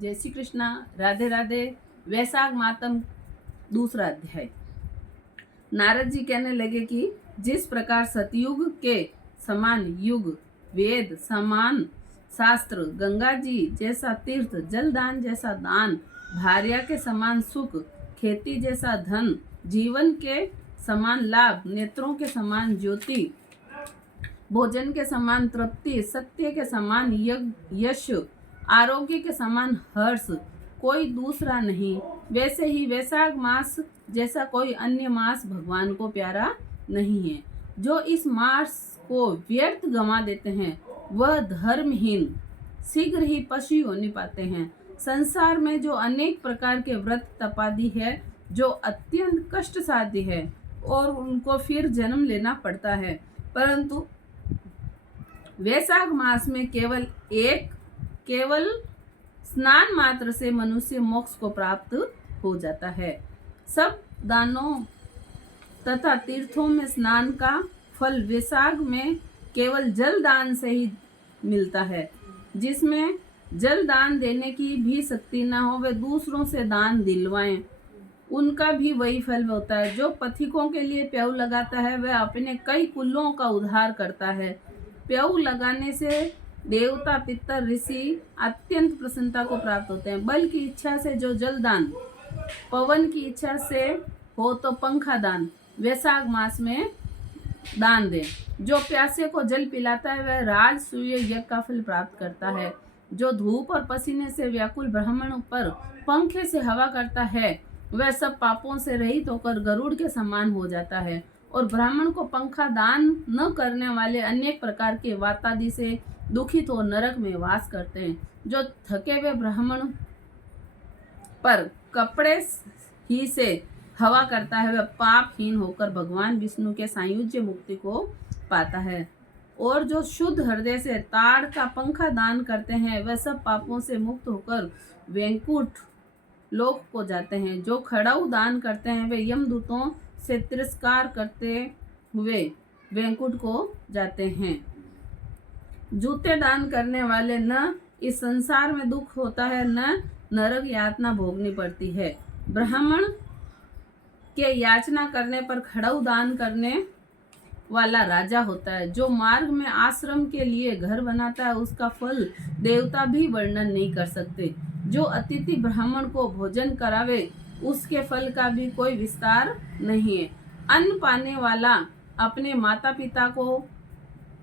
जय श्री कृष्णा, राधे राधे। वैशाख मातम दूसरा अध्याय। नारद जी कहने लगे कि जिस प्रकार सतयुग के समान युग, वेद समान शास्त्र, गंगा जी जैसा तीर्थ, जलदान जैसा दान, भार्या के समान सुख, खेती जैसा धन, जीवन के समान लाभ, नेत्रों के समान ज्योति, भोजन के समान तृप्ति, सत्य के समान यश, आरोग्य के समान हर्ष कोई दूसरा नहीं, वैसे ही वैशाख मास जैसा कोई अन्य मास भगवान को प्यारा नहीं है। जो इस मास को व्यर्थ गंवा देते हैं वह धर्महीन शीघ्र ही पशु होने पाते हैं। संसार में जो अनेक प्रकार के व्रत तपादि है जो अत्यंत कष्ट साध्य है और उनको फिर जन्म लेना पड़ता है, परंतु वैशाख मास में केवल स्नान मात्र से मनुष्य मोक्ष को प्राप्त हो जाता है। सब दानों तथा तीर्थों में स्नान का फल वैशाख में केवल जल दान से ही मिलता है। जिसमें जल दान देने की भी शक्ति न हो वे दूसरों से दान दिलवाएं, उनका भी वही फल होता है। जो पथिकों के लिए प्याऊ लगाता है वह अपने कई कुलों का उद्धार करता है। प्याऊ लगाने से देवता, पितर, ऋषि अत्यंत प्रसन्नता को प्राप्त होते हैं। बल की इच्छा से जो जल दान, पवन की इच्छा से हो तो पंखा दान वैशाख मास में दान दे। जो प्यासे को जल पिलाता है वह राजसूय यज्ञ का फल प्राप्त करता है। जो धूप और पसीने से व्याकुल ब्राह्मण पर पंखे से हवा करता है वह सब पापों से रहित होकर गरुड़ के समान हो जाता है। और ब्राह्मण को पंखा दान न करने वाले अनेक प्रकार के वातादि से दुखित हो नरक में वास करते हैं। जो थके हुए ब्राह्मण पर कपड़े ही से हवा करता है वह पापहीन होकर भगवान विष्णु के सायुज्य मुक्ति को पाता है। और जो शुद्ध हृदय से ताड़ का पंखा दान करते हैं वह सब पापों से मुक्त होकर वैकुंठ लोक को जाते हैं। जो खड़ाऊ दान करते हैं वे यमदूतों से तिरस्कार करते हुए वैकुंठ को जाते हैं। जूते दान करने वाले न इस संसार में दुख होता है न नरक यातना भोगनी पड़ती है। ब्राह्मण के याचना करने पर खड़ाऊ दान करने वाला राजा होता है। जो मार्ग में आश्रम के लिए घर बनाता है उसका फल देवता भी वर्णन नहीं कर सकते। जो अतिथि ब्राह्मण को भोजन करावे उसके फल का भी कोई विस्तार नहीं है। अन्न पाने वाला अपने माता पिता को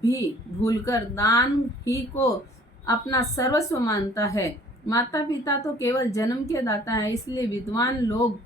भी भूलकर दान ही को अपना सर्वस्व मानता है। माता पिता तो केवल जन्म के दाता है, इसलिए विद्वान लोग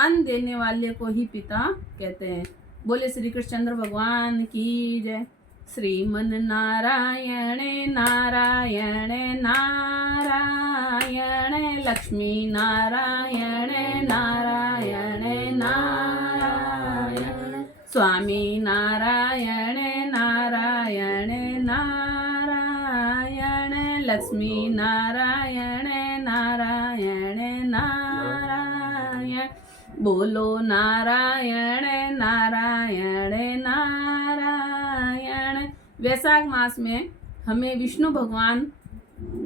अन्न देने वाले को ही पिता कहते हैं। बोले श्री कृष्णचंद्र भगवान की जय। श्रीमन नारायण नारायण नारायण, लक्ष्मी नारायण नारायण नारायण, स्वामी नारायण नारायण नारायण, लक्ष्मी नारायण नारायण नारायण। बोलो नारायण नारायण नारायण। वैशाख मास में हमें विष्णु भगवान,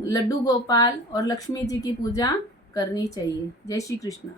लड्डू गोपाल और लक्ष्मी जी की पूजा करनी चाहिए। जय श्री कृष्ण।